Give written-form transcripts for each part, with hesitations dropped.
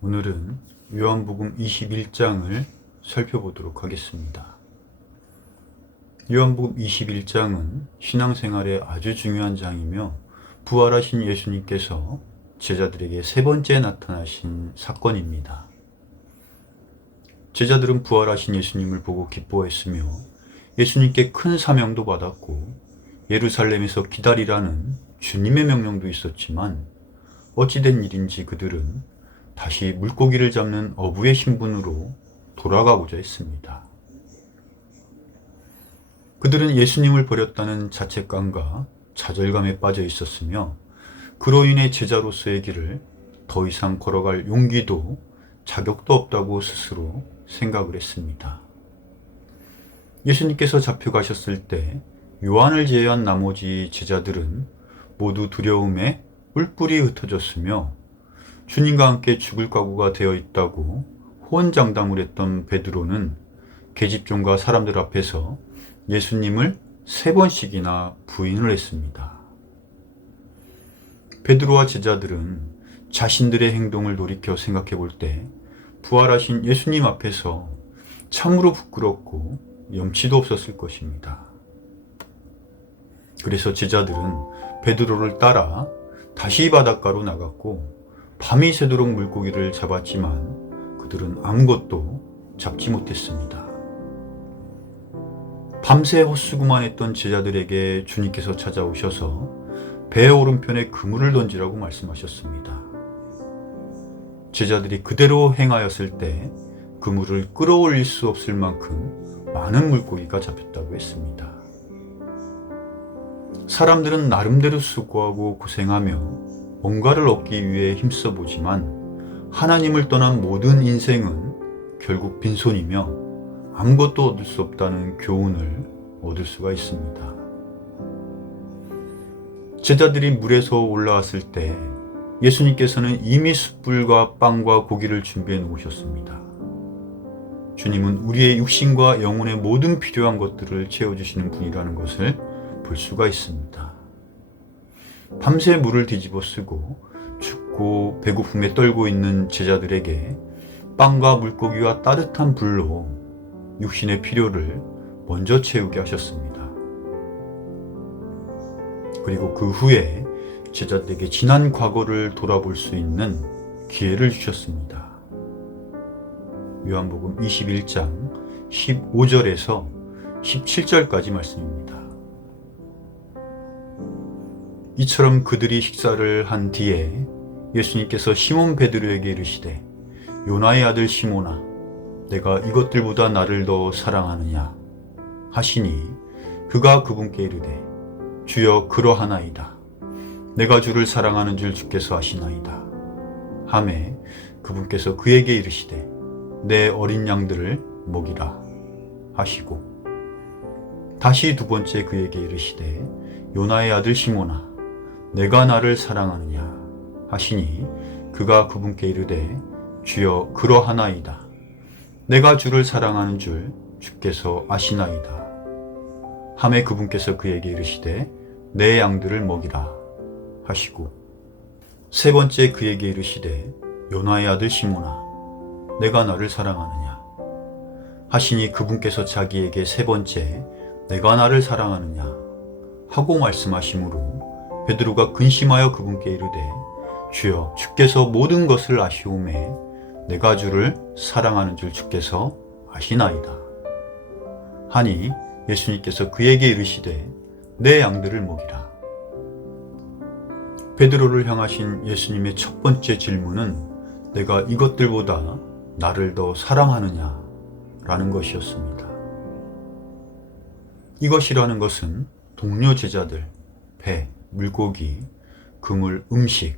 오늘은 요한복음 21장을 살펴보도록 하겠습니다. 요한복음 21장은 신앙생활에 아주 중요한 장이며 부활하신 예수님께서 제자들에게 세 번째 나타나신 사건입니다. 제자들은 부활하신 예수님을 보고 기뻐했으며 예수님께 큰 사명도 받았고 예루살렘에서 기다리라는 주님의 명령도 있었지만 어찌된 일인지 그들은 다시 물고기를 잡는 어부의 신분으로 돌아가고자 했습니다. 그들은 예수님을 버렸다는 자책감과 좌절감에 빠져 있었으며 그로 인해 제자로서의 길을 더 이상 걸어갈 용기도 자격도 없다고 스스로 생각을 했습니다. 예수님께서 잡혀가셨을 때 요한을 제외한 나머지 제자들은 모두 두려움에 뿔뿔이 흩어졌으며 주님과 함께 죽을 각오가 되어 있다고 호언장담을 했던 베드로는 계집종과 사람들 앞에서 예수님을 3번씩이나 부인을 했습니다. 베드로와 제자들은 자신들의 행동을 돌이켜 생각해 볼 때 부활하신 예수님 앞에서 참으로 부끄럽고 염치도 없었을 것입니다. 그래서 제자들은 베드로를 따라 다시 바닷가로 나갔고 밤이 새도록 물고기를 잡았지만 그들은 아무것도 잡지 못했습니다. 밤새 헛수고만 했던 제자들에게 주님께서 찾아오셔서 배 오른편에 그물을 던지라고 말씀하셨습니다. 제자들이 그대로 행하였을 때 그물을 끌어올릴 수 없을 만큼 많은 물고기가 잡혔다고 했습니다. 사람들은 나름대로 수고하고 고생하며 뭔가를 얻기 위해 힘써보지만 하나님을 떠난 모든 인생은 결국 빈손이며 아무것도 얻을 수 없다는 교훈을 얻을 수가 있습니다. 제자들이 물에서 올라왔을 때 예수님께서는 이미 숯불과 빵과 고기를 준비해 놓으셨습니다. 주님은 우리의 육신과 영혼의 모든 필요한 것들을 채워주시는 분이라는 것을 볼 수가 있습니다. 밤새 물을 뒤집어 쓰고 춥고 배고픔에 떨고 있는 제자들에게 빵과 물고기와 따뜻한 불로 육신의 필요를 먼저 채우게 하셨습니다. 그리고 그 후에 제자들에게 지난 과거를 돌아볼 수 있는 기회를 주셨습니다. 요한복음 21장 15절에서 17절까지 말씀입니다. 이처럼 그들이 식사를 한 뒤에 예수님께서 시몬 베드로에게 이르시되 요나의 아들 시몬아 내가 이것들보다 나를 더 사랑하느냐 하시니 그가 그분께 이르되 주여 그러하나이다. 내가 주를 사랑하는 줄 주께서 아시나이다. 하매 그분께서 그에게 이르시되 내 어린 양들을 먹이라 하시고 다시 두 번째 그에게 이르시되 요나의 아들 시몬아 내가 나를 사랑하느냐 하시니 그가 그분께 이르되 주여 그러하나이다. 내가 주를 사랑하는 줄 주께서 아시나이다. 하매 그분께서 그에게 이르시되 내 양들을 먹이라 하시고 세 번째 그에게 이르시되 요나의 아들 시몬아 내가 나를 사랑하느냐 하시니 그분께서 자기에게 세 번째 내가 나를 사랑하느냐 하고 말씀하시므로 베드로가 근심하여 그분께 이르되 주여 주께서 모든 것을 아시오매 내가 주를 사랑하는 줄 주께서 아시나이다. 하니 예수님께서 그에게 이르시되 내 양들을 먹이라. 베드로를 향하신 예수님의 첫 번째 질문은 내가 이것들보다 나를 더 사랑하느냐 라는 것이었습니다. 이것이라는 것은 동료 제자들, 배, 물고기, 그물, 음식,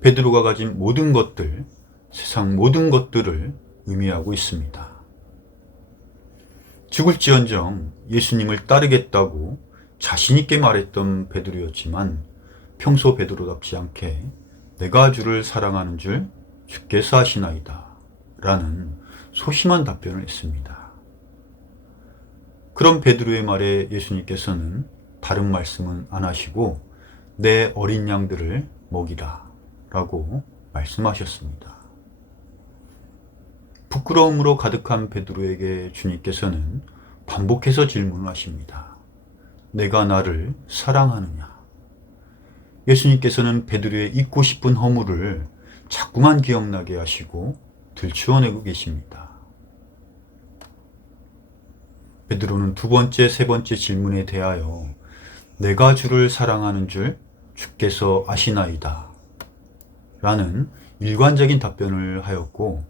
베드로가 가진 모든 것들, 세상 모든 것들을 의미하고 있습니다. 죽을지언정 예수님을 따르겠다고 자신있게 말했던 베드로였지만 평소 베드로답지 않게 내가 주를 사랑하는 줄 주께서 아시나이다 라는 소심한 답변을 했습니다. 그런 베드로의 말에 예수님께서는 다른 말씀은 안 하시고 내 어린 양들을 먹이라 라고 말씀하셨습니다. 부끄러움으로 가득한 베드로에게 주님께서는 반복해서 질문을 하십니다. 내가 나를 사랑하느냐? 예수님께서는 베드로의 잊고 싶은 허물을 자꾸만 기억나게 하시고 들추어내고 계십니다. 베드로는 두 번째, 세 번째 질문에 대하여 내가 주를 사랑하는 줄 주께서 아시나이다 라는 일관적인 답변을 하였고,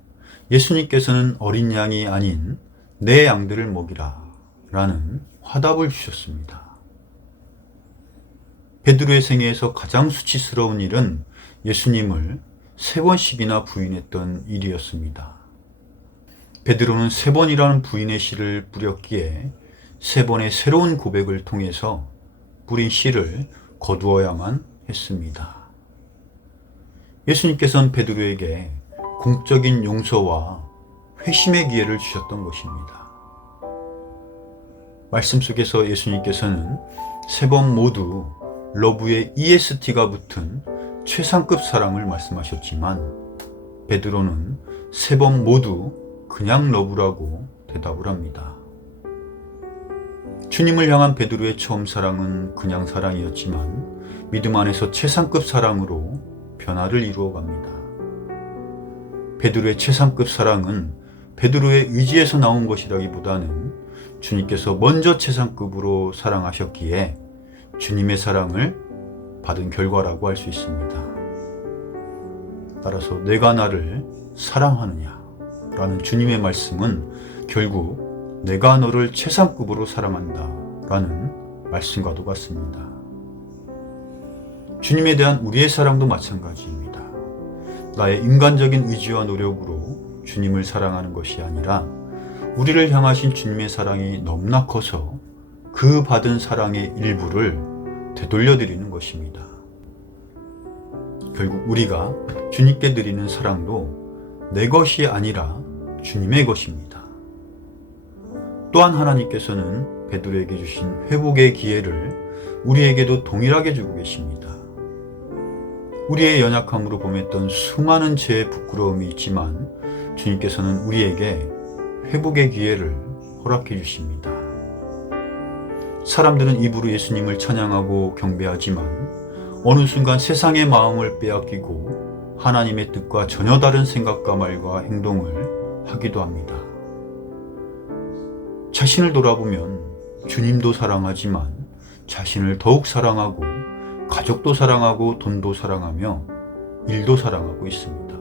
예수님께서는 어린 양이 아닌 내 양들을 먹이라 라는 화답을 주셨습니다. 베드로의 생애에서 가장 수치스러운 일은 예수님을 3번씩이나 부인했던 일이었습니다. 베드로는 3번이라는 부인의 씨를 뿌렸기에 3번의 새로운 고백을 통해서 뿌린 씨를 거두어야만 했습니다. 예수님께서는 베드로에게 공적인 용서와 회심의 기회를 주셨던 것입니다. 말씀 속에서 예수님께서는 3번 모두 러브의 EST가 붙은 최상급 사랑을 말씀하셨지만, 베드로는 3번 모두 그냥 러브라고 대답을 합니다. 주님을 향한 베드로의 처음 사랑은 그냥 사랑이었지만 믿음 안에서 최상급 사랑으로 변화를 이루어 갑니다. 베드로의 최상급 사랑은 베드로의 의지에서 나온 것이라기보다는 주님께서 먼저 최상급으로 사랑하셨기에 주님의 사랑을 받은 결과라고 할 수 있습니다. 따라서 내가 나를 사랑하느냐 라는 주님의 말씀은 결국 내가 너를 최상급으로 사랑한다 라는 말씀과도 같습니다. 주님에 대한 우리의 사랑도 마찬가지입니다. 나의 인간적인 의지와 노력으로 주님을 사랑하는 것이 아니라 우리를 향하신 주님의 사랑이 너무나 커서 그 받은 사랑의 일부를 되돌려드리는 것입니다. 결국 우리가 주님께 드리는 사랑도 내 것이 아니라 주님의 것입니다. 또한 하나님께서는 베드로에게 주신 회복의 기회를 우리에게도 동일하게 주고 계십니다. 우리의 연약함으로 범했던 수많은 죄의 부끄러움이 있지만 주님께서는 우리에게 회복의 기회를 허락해 주십니다. 사람들은 입으로 예수님을 찬양하고 경배하지만 어느 순간 세상의 마음을 빼앗기고 하나님의 뜻과 전혀 다른 생각과 말과 행동을 하기도 합니다. 자신을 돌아보면 주님도 사랑하지만 자신을 더욱 사랑하고 가족도 사랑하고 돈도 사랑하며 일도 사랑하고 있습니다.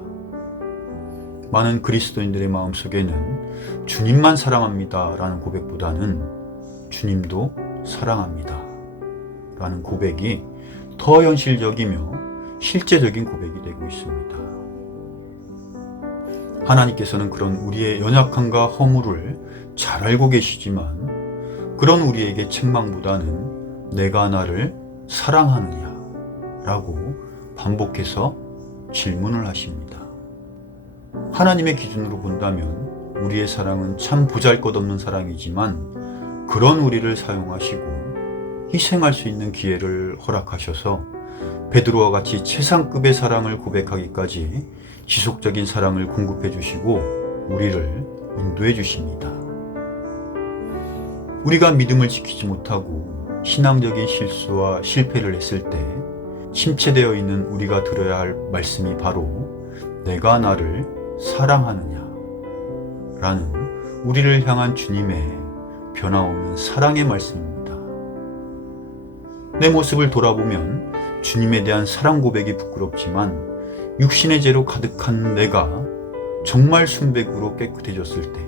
많은 그리스도인들의 마음속에는 주님만 사랑합니다 라는 고백보다는 주님도 사랑합니다 라는 고백이 더 현실적이며 실제적인 고백이 되고 있습니다. 하나님께서는 그런 우리의 연약함과 허물을 잘 알고 계시지만 그런 우리에게 책망보다는 내가 나를 사랑하느냐 라고 반복해서 질문을 하십니다. 하나님의 기준으로 본다면 우리의 사랑은 참 보잘것없는 사랑이지만 그런 우리를 사용하시고 희생할 수 있는 기회를 허락하셔서 베드로와 같이 최상급의 사랑을 고백하기까지 지속적인 사랑을 공급해 주시고 우리를 인도해 주십니다. 우리가 믿음을 지키지 못하고 신앙적인 실수와 실패를 했을 때 침체되어 있는 우리가 들어야 할 말씀이 바로 내가 나를 사랑하느냐 라는 우리를 향한 주님의 변함없는 사랑의 말씀입니다. 내 모습을 돌아보면 주님에 대한 사랑 고백이 부끄럽지만 육신의 죄로 가득한 내가 정말 순백으로 깨끗해졌을 때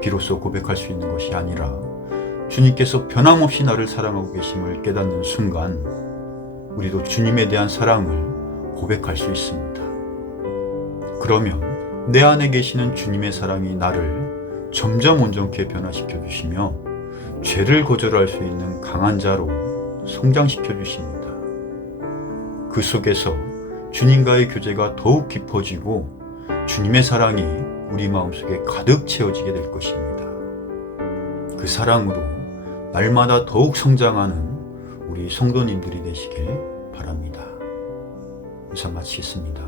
비로소 고백할 수 있는 것이 아니라 주님께서 변함없이 나를 사랑하고 계심을 깨닫는 순간 우리도 주님에 대한 사랑을 고백할 수 있습니다. 그러면 내 안에 계시는 주님의 사랑이 나를 점점 온전케 변화시켜 주시며 죄를 거절할 수 있는 강한 자로 성장시켜 주십니다. 그 속에서 주님과의 교제가 더욱 깊어지고 주님의 사랑이 우리 마음속에 가득 채워지게 될 것입니다. 그 사랑으로 날마다 더욱 성장하는 우리 성도님들이 되시길 바랍니다. 이상 마치겠습니다.